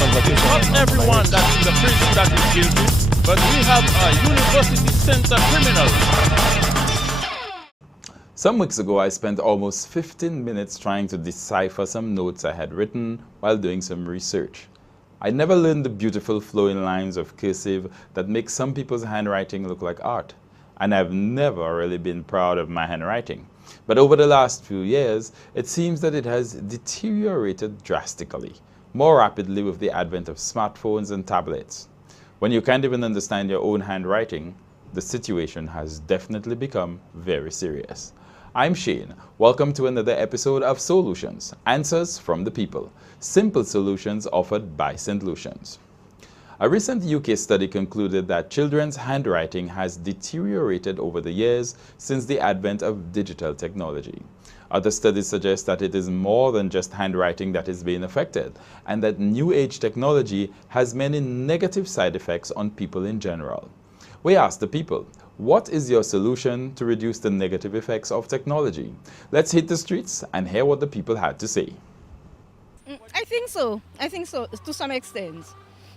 Not everyone that's in the prison that is guilty, but we have university center criminals. Some weeks ago, I spent almost 15 minutes trying to decipher some notes I had written while doing some research. I never learned the beautiful flowing lines of cursive that make some people's handwriting look like art. And I've never really been proud of my handwriting. But over the last few years, it seems that it has deteriorated drastically, more rapidly with the advent of smartphones and tablets. When you can't even understand your own handwriting, the situation has definitely become very serious. I'm Shane. Welcome to another episode of Solutions, Answers from the People, simple solutions offered by St. Lucians. A recent UK study concluded that children's handwriting has deteriorated over the years since the advent of digital technology. Other studies suggest that it is more than just handwriting that is being affected, and that new age technology has many negative side effects on people in general. We asked the people, what is your solution to reduce the negative effects of technology? Let's hit the streets and hear what the people had to say. I think so to some extent.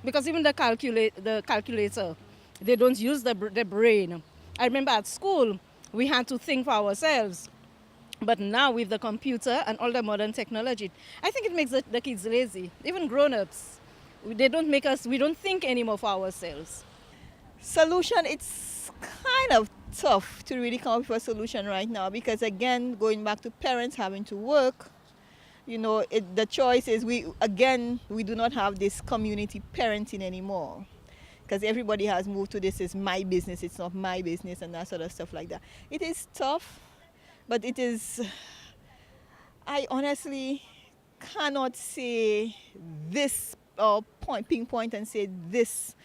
Because even the calculator, they don't use the brain. I remember at school, we had to think for ourselves. But now with the computer and all the modern technology, I think it makes the kids lazy, even grown-ups. We don't think anymore for ourselves. Solution, it's kind of tough to really come up with a solution right now because, again, going back to parents having to work, the choice is we do not have this community parenting anymore because everybody has moved to this is my business, it's not my business, and that sort of stuff like that. It is tough, but I honestly cannot say this or pinpoint and say this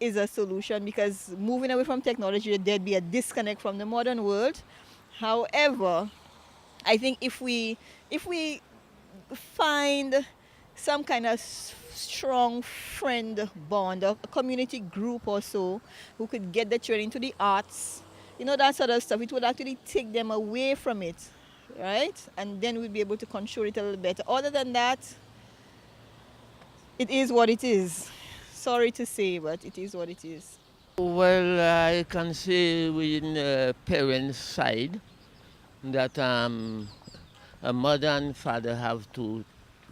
is a solution because moving away from technology, there'd be a disconnect from the modern world. However, I think if we find some kind of strong friend bond, a community group or so, who could get the children into the arts, that sort of stuff, it would actually take them away from it, right? And then we'd be able to control it a little better. Other than that, it is what it is. Sorry to say, but it is what it is. Well, I can say within the parents' side that a mother and father have to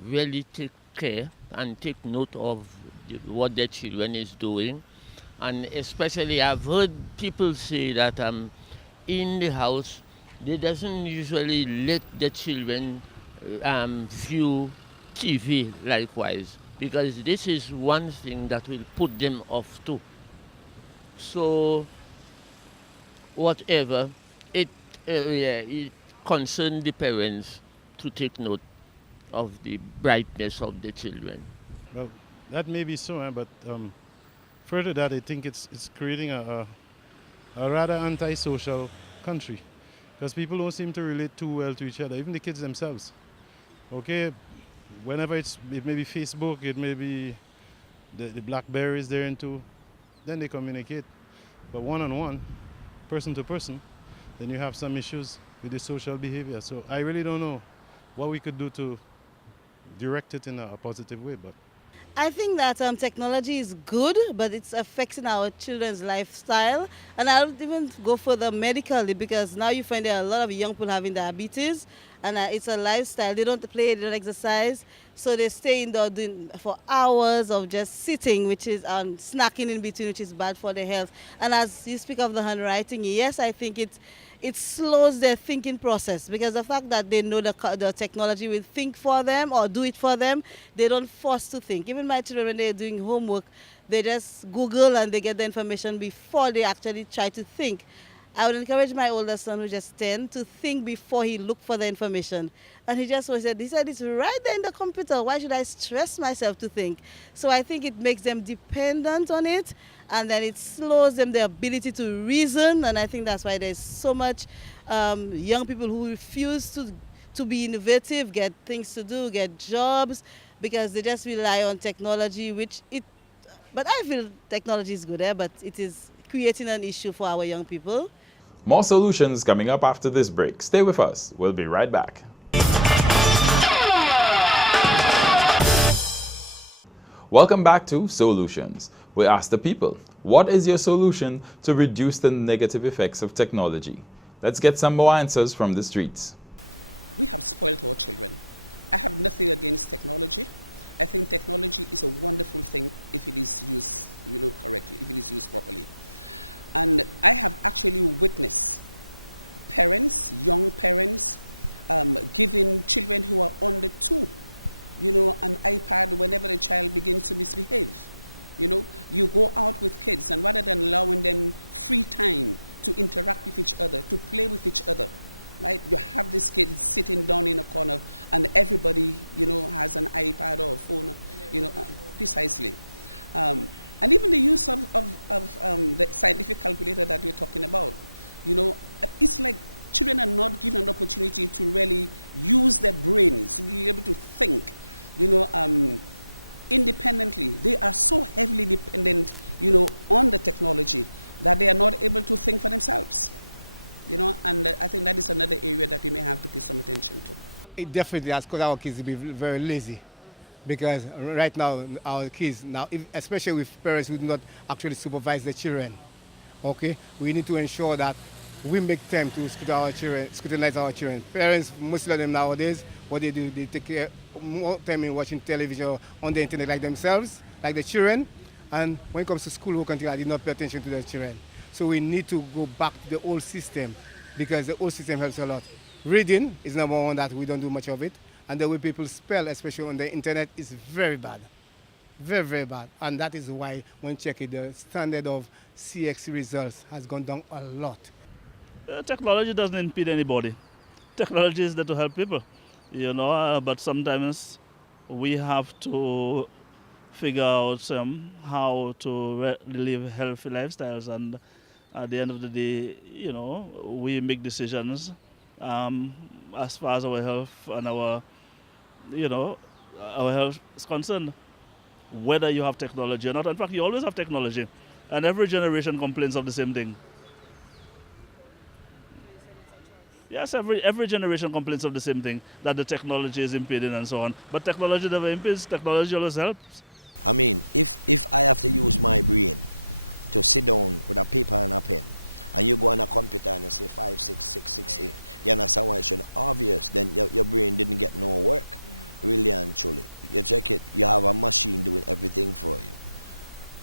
really take care and take note of what their children is doing. And especially I've heard people say that in the house, they doesn't usually let the children view TV likewise, because this is one thing that will put them off too. So whatever, it concerns the parents to take note of the brightness of the children. Well, that may be so, but further that, I think it's creating a rather antisocial country because people don't seem to relate too well to each other, even the kids themselves. Okay, whenever it may be Facebook, it may be the BlackBerries there into, then they communicate. But one-on-one, person to person, then you have some issues with the social behavior. So I really don't know what we could do to direct it in a positive way. But I think that technology is good, but it's affecting our children's lifestyle. And I'll even go further medically, because now you find there are a lot of young people having diabetes, and it's a lifestyle. They don't play, they don't exercise, so they stay indoors for hours of just sitting, which is snacking in between, which is bad for their health. And as you speak of the handwriting, yes, I think it slows their thinking process, because the fact that they know the technology will think for them or do it for them, they don't force to think. Even my children, when they're doing homework, they just Google and they get the information before they actually try to think. I would encourage my older son, who's just 10, to think before he looked for the information. And he said, it's right there in the computer. Why should I stress myself to think? So I think it makes them dependent on it, and then it slows them their ability to reason. And I think that's why there's so much young people who refuse to be innovative, get things to do, get jobs, because they just rely on technology, but I feel technology is good, but it is creating an issue for our young people. More solutions coming up after this break. Stay with us. We'll be right back. Welcome back to Solutions. We ask the people, what is your solution to reduce the negative effects of technology? Let's get some more answers from the streets. We have spoiled our children. I have nothing against technology. I think technology is a wonderful thing if it is used, correctly, if it is used properly. And I have actually witnessed parents, young parents, giving children who are under 2, an iPad whenever the child begins to misbehave. You go out with kids, and rather than allowing them free time to interact with each other, to play with each other, right? You have these kids sitting down in a corner, and everybody, has an iPad or a phone, precisely. And even the use of the scientific calculator that you're talking about, it's like children are not given an opportunity to really use their brains, to be able to think, independently. They are so heavily dependent, on the technology that they are not able to think for themselves. And I think that is another area that we may have to pay some attention to. It definitely has caused our kids to be very lazy, because right now our kids, especially with parents who do not actually supervise their children, okay, we need to ensure that we make time to scrutinize our children. Parents, most of them nowadays, what they do, they take more time in watching television or on the internet like themselves, like the children. And when it comes to schoolwork and things, I did not pay attention to the children. So we need to go back to the old system, because the old system helps a lot. Reading is number one, that we don't do much of it. And the way people spell, especially on the internet, is very bad. Very, very bad. And that is why, when checking, the standard of CX results has gone down a lot. Technology doesn't impede anybody. Technology is there to help people, but sometimes we have to figure out how to live healthy lifestyles, and at the end of the day, we make decisions as far as our health and our health is concerned, whether you have technology or not. In fact, you always have technology, and every generation complains of the same thing. Yes, every generation complains of the same thing, that the technology is impeding and so on. But technology never impedes, technology always helps. I mean, if I have to use my brain to sit down with a paper and a pen, and you go on a computer and you say 5, 6, 6, 6, 8, you understand why it's obvious, then your brain didn't get no work, really and truly. You check it, you have a machine doing everything for you.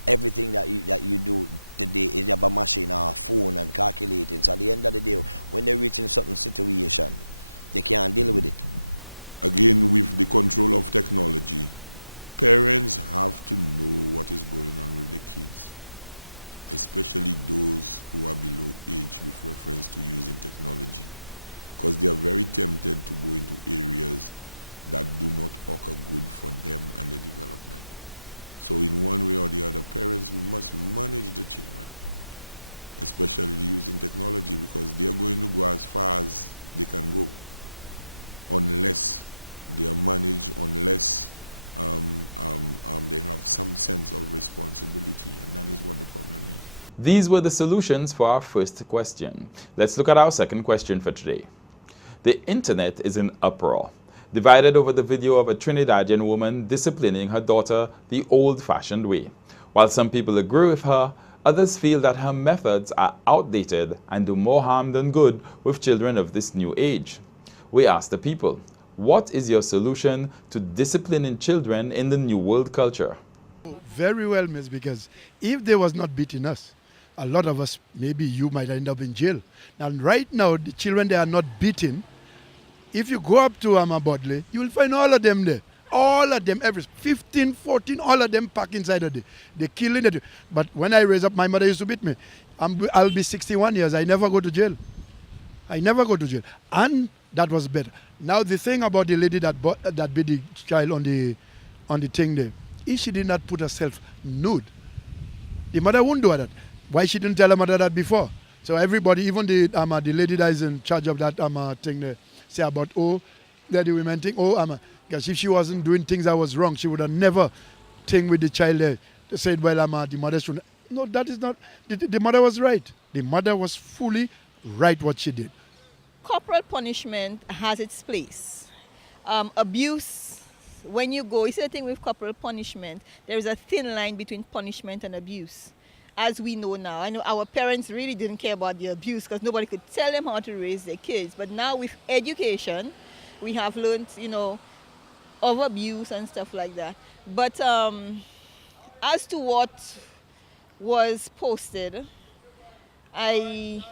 Everything that you do today is you have a machine or a phone and calculating. So at the end of the day, when they reach in certain situation, they can't deal with it. Again, with the control of technology, parents have to know what is going on with the kids, especially those who are below age with reference to using technology, because they are very tempted to go into areas that do not occur good for them and their development. So in one way or the other, parents must manage the children, especially using technology, because they are going to go as far as they can go unless they are managed, unless they have some sense of responsibility, and that is what the problem is. These were the solutions for our first question. Let's look at our second question for today. The internet is in uproar, divided over the video of a Trinidadian woman disciplining her daughter the old-fashioned way. While some people agree with her, others feel that her methods are outdated and do more harm than good with children of this new age. We ask the people, what is your solution to disciplining children in the new world culture? Very well, miss, because if they was not beating us, a lot of us, maybe you might end up in jail. Now, right now, the children they are not beating. If you go up to Bodley, you will find all of them there. All of them, every 15, 14, all of them packed inside of they're killing it. But when I raised up, my mother used to beat me. I'll be 61 years. I never go to jail. I never go to jail. And that was better. Now the thing about the lady that beat the child on the thing there, if she did not put herself nude, the mother wouldn't do that. Why she didn't tell her mother that before? So everybody, even the lady that is in charge of that thing there, say about, that the women think, because if she wasn't doing things that was wrong, she would have never thing with the child there. They said, well, the mother should. No, that is not. The mother was right. The mother was fully right what she did. Corporal punishment has its place. Abuse when you go, you see the thing with corporal punishment, there is a thin line between punishment and abuse. As we know now, I know our parents really didn't care about the abuse because nobody could tell them how to raise their kids. But now with education, we have learned, of abuse and stuff like that. But as to what was posted, I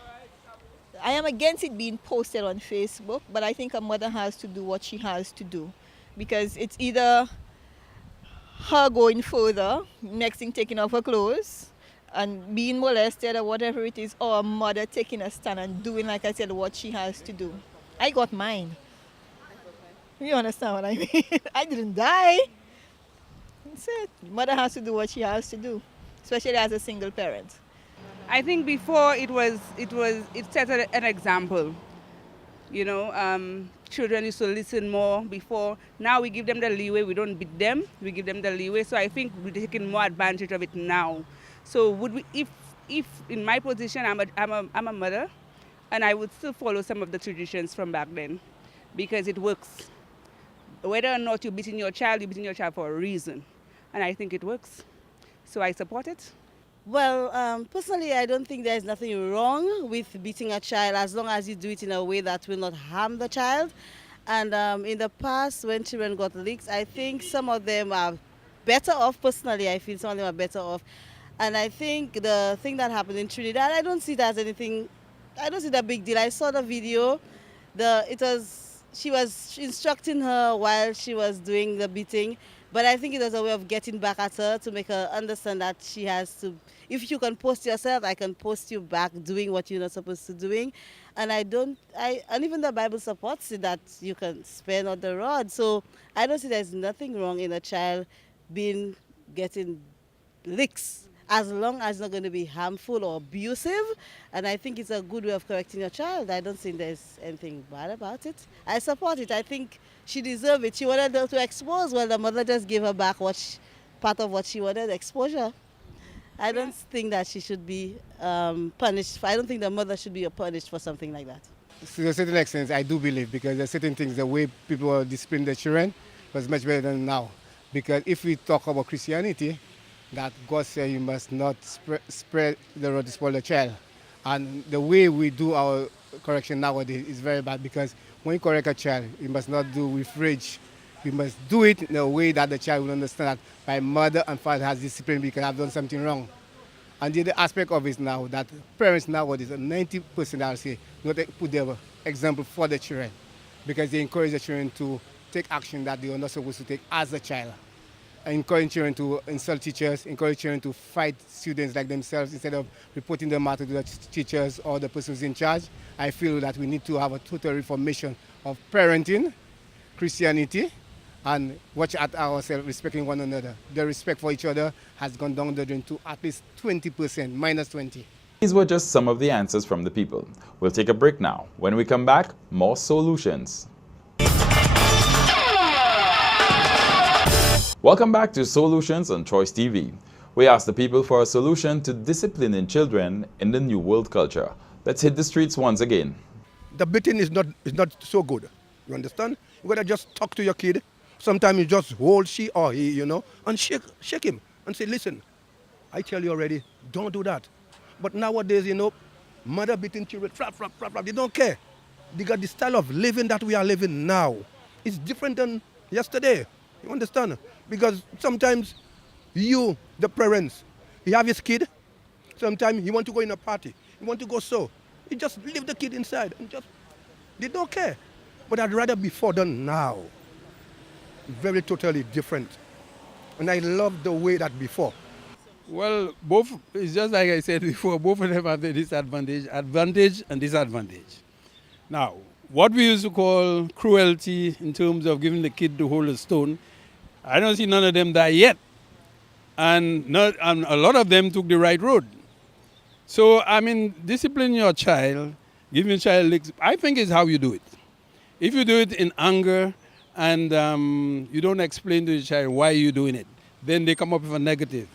am against it being posted on Facebook, but I think a mother has to do what she has to do, because it's either her going further, next thing taking off her clothes and being molested or whatever it is, or a mother taking a stand and doing, like I said, what she has to do. I got mine. You understand what I mean? I didn't die. That's it. Mother has to do what she has to do, especially as a single parent. I think before it set an example. Children used to listen more before. Now we give them the leeway. We don't beat them. We give them the leeway. So I think we're taking more advantage of it now. So would we, if in my position, I'm a mother, and I would still follow some of the traditions from back then, because it works. Whether or not you're beating your child for a reason, and I think it works. So I support it. Well, personally, I don't think there's nothing wrong with beating a child as long as you do it in a way that will not harm the child. And in the past, when children got licked, I think some of them are better off. Personally, I feel some of them are better off. And I think the thing that happened in Trinidad, I don't see that as anything, I don't see that big deal. I saw the video. She was instructing her while she was doing the beating. But I think it was a way of getting back at her to make her understand that she has to, if you can post yourself, I can post you back doing what you're not supposed to doing. And and even the Bible supports it, that you can spare not the rod. So I don't see there's nothing wrong in a child getting licks, as long as it's not going to be harmful or abusive. And I think it's a good way of correcting your child. I don't think there's anything bad about it. I support it. I think she deserved it. She wanted her to expose. Well, the mother just gave her back part of what she wanted, exposure. I don't think that she should be punished. I don't think the mother should be punished for something like that. To a certain extent, I do believe, because there are certain things, the way people are disciplining their children was much better than now. Because if we talk about Christianity, that God said you must not spread the rod to spoil the child. And the way we do our correction nowadays is very bad, because when you correct a child, you must not do with rage. You must do it in a way that the child will understand that my mother and father has disciplined because I've done something wrong. And the other aspect of it now, that parents nowadays, 90% I'll say, not put their example for the children, because they encourage the children to take action that they are not supposed to take as a child. Encourage children to insult teachers, encourage children to fight students like themselves instead of reporting the matter to the teachers or the persons in charge. I feel that we need to have a total reformation of parenting, Christianity, and watch at ourselves, respecting one another. The respect for each other has gone down the drain to at least 20%, minus 20. These were just some of the answers from the people. We'll take a break now. When we come back, more solutions. Welcome back to Solutions on Choice TV. We asked the people for a solution to disciplining children in the new world culture. Let's hit the streets once again. The beating is not so good. You understand? You gotta just talk to your kid. Sometimes you just hold she or he, and shake him and say, listen, I tell you already, don't do that. But nowadays, mother beating children, flap, flap, flap, flap, they don't care. They got the style of living that we are living now. It's different than yesterday. You understand? Because sometimes you, the parents, you have his kid, sometimes you want to go in a party, you want to go so. You just leave the kid inside and they don't care. But I'd rather before than now. Very totally different. And I love the way that before. Well, it's just like I said before, both of them have the advantage and disadvantage. Now, what we used to call cruelty in terms of giving the kid to hold a stone, I don't see none of them die yet. And a lot of them took the right road. So, discipline your child, giving your child licks, I think is how you do it. If you do it in anger and you don't explain to the child why you're doing it, then they come up with a negative.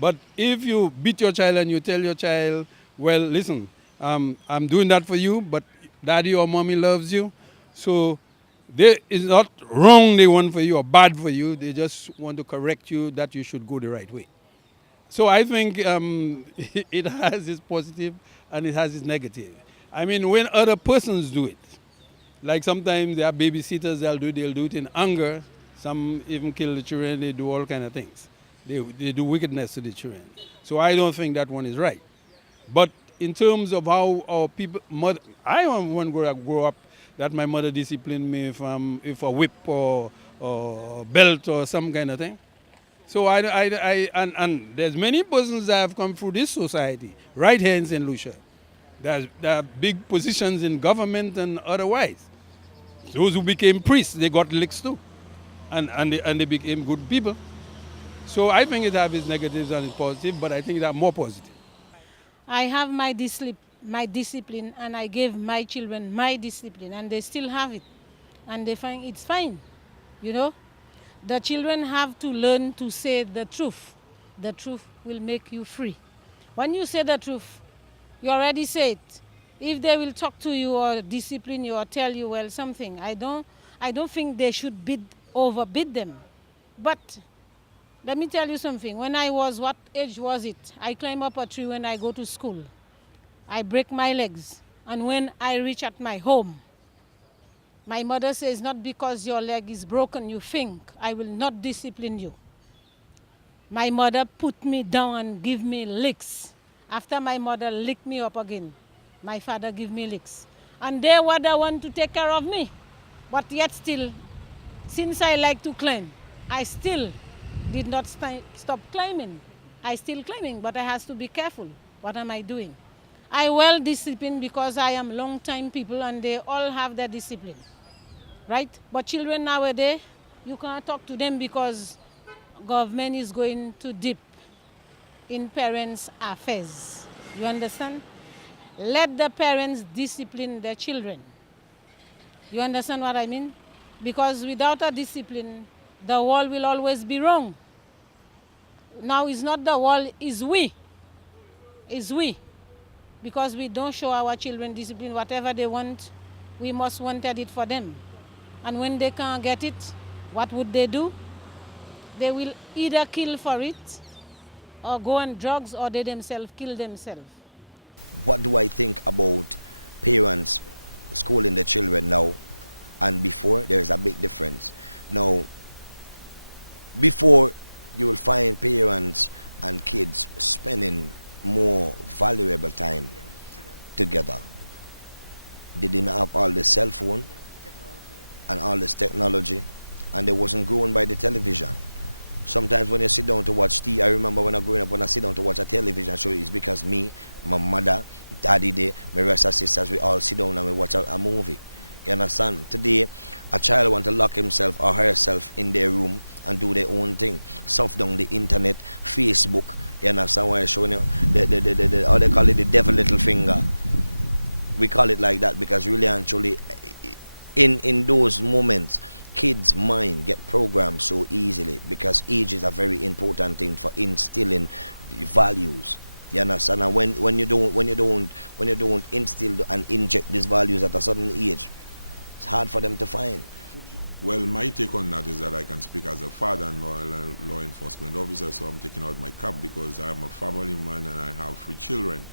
But if you beat your child and you tell your child, well, listen, I'm doing that for you, but daddy or mommy loves you, so It's not wrong they want for you or bad for you. They just want to correct you that you should go the right way. So I think it has its positive and it has its negative. I mean, when other persons do it, like sometimes they are babysitters, they'll do it in anger. Some even kill the children. They do all kind of things. They do wickedness to the children. So I don't think that one is right. But in terms of how our people, I don't want to grow up that my mother disciplined me if a whip or belt or some kind of thing. So and there's many persons that have come through this society right here in St. Lucia. There are big positions in government and otherwise. Those who became priests, they got licks too, and they became good people. So I think it has its negatives and its positive, but I think it has more positive. I have my discipline, and I gave my children my discipline, and they still have it, and they find it's fine. You know, the children have to learn to say the truth. The truth will make you free. When you say the truth, you already say it. If they will talk to you or discipline you or tell you well something, I don't think they should overbid them. But let me tell you something. When I was, what age was it? I climb up a tree when I go to school. I break my legs. And when I reach at my home, my mother says, not because your leg is broken, you think I will not discipline you. My mother put me down and give me licks. After my mother licked me up again, my father give me licks. And they were the one to take care of me. But yet still, since I like to climb, I still did not stop climbing. I still climbing, but I have to be careful. What am I doing? I well disciplined because I am long time people and they all have their discipline, right? But children nowadays, you can't talk to them because government is going too deep in parents' affairs. You understand? Let the parents discipline their children. You understand what I mean? Because without a discipline, the world will always be wrong. Now it's not the world, it's we. It's we. Because we don't show our children discipline. Whatever they want, we must wanted it for them. And when they can't get it, what would they do? They will either kill for it, or go on drugs, or they themselves kill themselves. What do I think about parents schooling the children now and before? There is a big difference. Now, before, you will find parents and kids spending more valuable time together. They didn't have all the cell phone and all this technology, and they wasn't grown by the television. Sometimes when you sit down to watch TV, I remember when I growing up, when I sit down to watch a television show, it's because me, my mother, daddy, my rest of sisters, we all sit down and we watch a movie. You understand? Today, a child want to lock himself or herself in their room and do their own thing. Surf down the internet, Facebook. You understand what I'm showing you? How they call it, the devil little finger. We call it like that because really and truly, in those moments, kids' mind get programmed so easily because age is a very important thing for instilling values. You understand? And when you don't instill and inject these values at a certain age, it's hard for them to find. Well, my take on that is that I can speak as a father and law enforcement officer, so I'm taking out my cap because I am a family man and I have 3 children.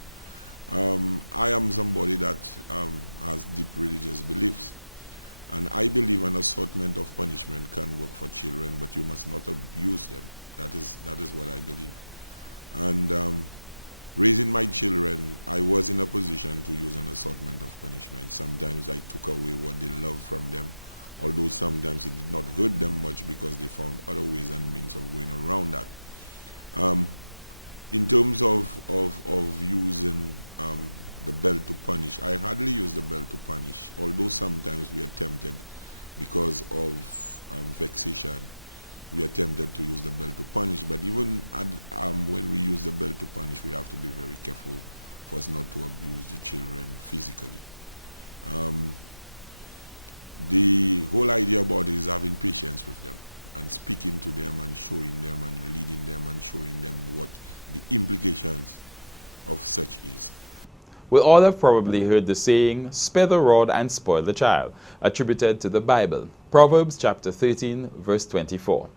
I am somebody that has deep religious beliefs, and I believe an assortment of punishment can work for children, but you must not abuse them. That is what I believe. And raising my children, I was in a position to use an assortment of punishment. Sometimes I took away what they loved from them, although sometimes it did not hurt them much because they found other ways and means of going around that. In terms of using the belt to punish, I hardly use the belt to punish, although sometimes we are tempted because of vexation. We are tempted to use the belt to punish, but even when we use the belt to punish, we have to be very careful for us not to abuse the children physically. The whole idea about it is having patience with them and speaking to them and showing them and leading them and showing them what the implications of such is. We all have probably heard the saying, spare the rod and spoil the child, attributed to the Bible, Proverbs chapter 13, verse 24.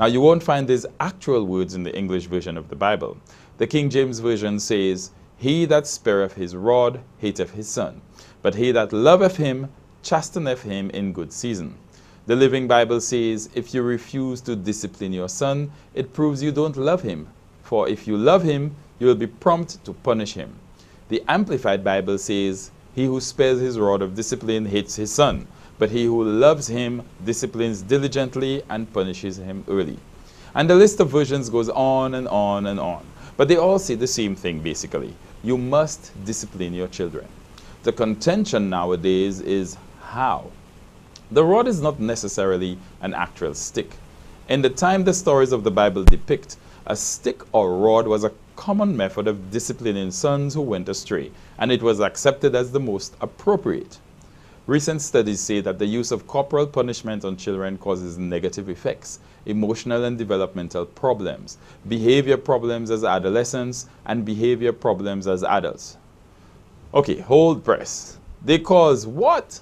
Now you won't find these actual words in the English version of the Bible. The King James Version says, he that spareth his rod hateth his son, but he that loveth him chasteneth him in good season. The Living Bible says, if you refuse to discipline your son, it proves you don't love him. For if you love him, you will be prompt to punish him. The Amplified Bible says, he who spares his rod of discipline hates his son, but he who loves him disciplines diligently and punishes him early. And the list of versions goes on and on and on. But they all say the same thing basically. You must discipline your children. The contention nowadays is how. The rod is not necessarily an actual stick. In the time the stories of the Bible depict, a stick or rod was a common method of disciplining sons who went astray, and it was accepted as the most appropriate. Recent studies say that the use of corporal punishment on children causes negative effects, emotional and developmental problems, behavior problems as adolescents, and behavior problems as adults. Okay, hold press. They cause what?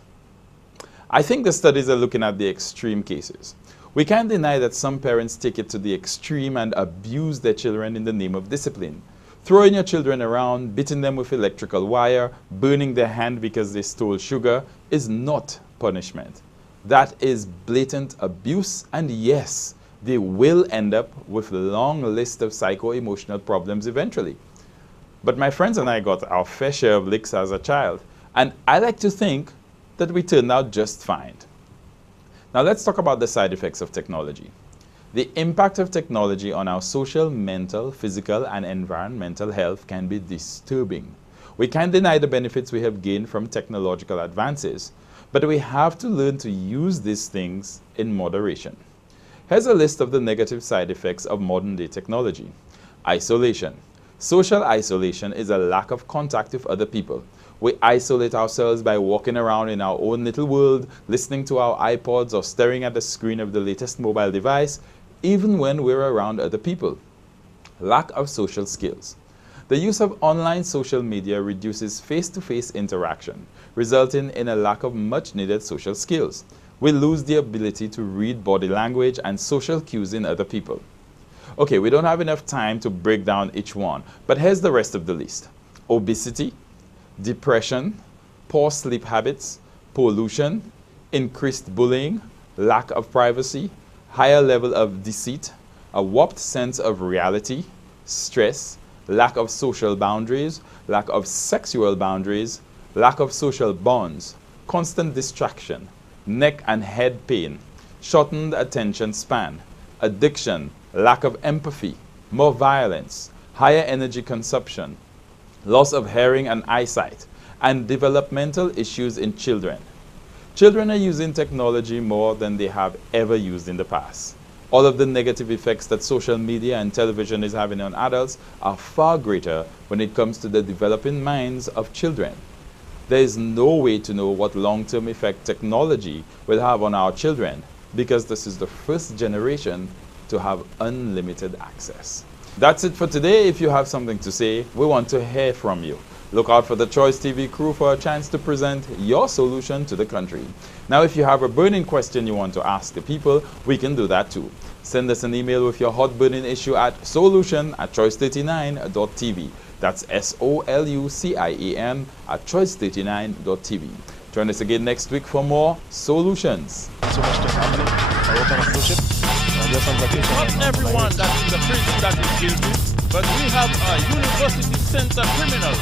I think the studies are looking at the extreme cases. We can't deny that some parents take it to the extreme and abuse their children in the name of discipline. Throwing your children around, beating them with electrical wire, burning their hand because they stole sugar is not punishment. That is blatant abuse, and yes, they will end up with a long list of psycho-emotional problems eventually. But my friends and I got our fair share of licks as a child, and I like to think that we turned out just fine. Now let's talk about the side effects of technology. The impact of technology on our social, mental, physical, and environmental health can be disturbing. We can't deny the benefits we have gained from technological advances, but we have to learn to use these things in moderation. Here's a list of the negative side effects of modern-day technology. Isolation. Social isolation is a lack of contact with other people. We isolate ourselves by walking around in our own little world, listening to our iPods or staring at the screen of the latest mobile device, even when we're around other people. Lack of social skills. The use of online social media reduces face-to-face interaction, resulting in a lack of much-needed social skills. We lose the ability to read body language and social cues in other people. Okay, we don't have enough time to break down each one, but here's the rest of the list. Obesity, depression, poor sleep habits, pollution, increased bullying, lack of privacy, higher level of deceit, a warped sense of reality, stress, lack of social boundaries, lack of sexual boundaries, lack of social bonds, constant distraction, neck and head pain, shortened attention span, addiction, lack of empathy, more violence, higher energy consumption, loss of hearing and eyesight, and developmental issues in children. Children are using technology more than they have ever used in the past. All of the negative effects that social media and television is having on adults are far greater when it comes to the developing minds of children. There is no way to know what long-term effect technology will have on our children because this is the first generation to have unlimited access. That's it for today. If you have something to say, we want to hear from you. Look out for the Choice TV crew for a chance to present your solution to the country. Now, if you have a burning question you want to ask the people, we can do that too. Send us an email with your hot burning issue at solucian@choice39.tv. That's SOLUCIAN @choice39.tv. Join us again next week for more Solutions. So much stuff happening. Not everyone that's in the prison that is guilty, but we have a university center criminal.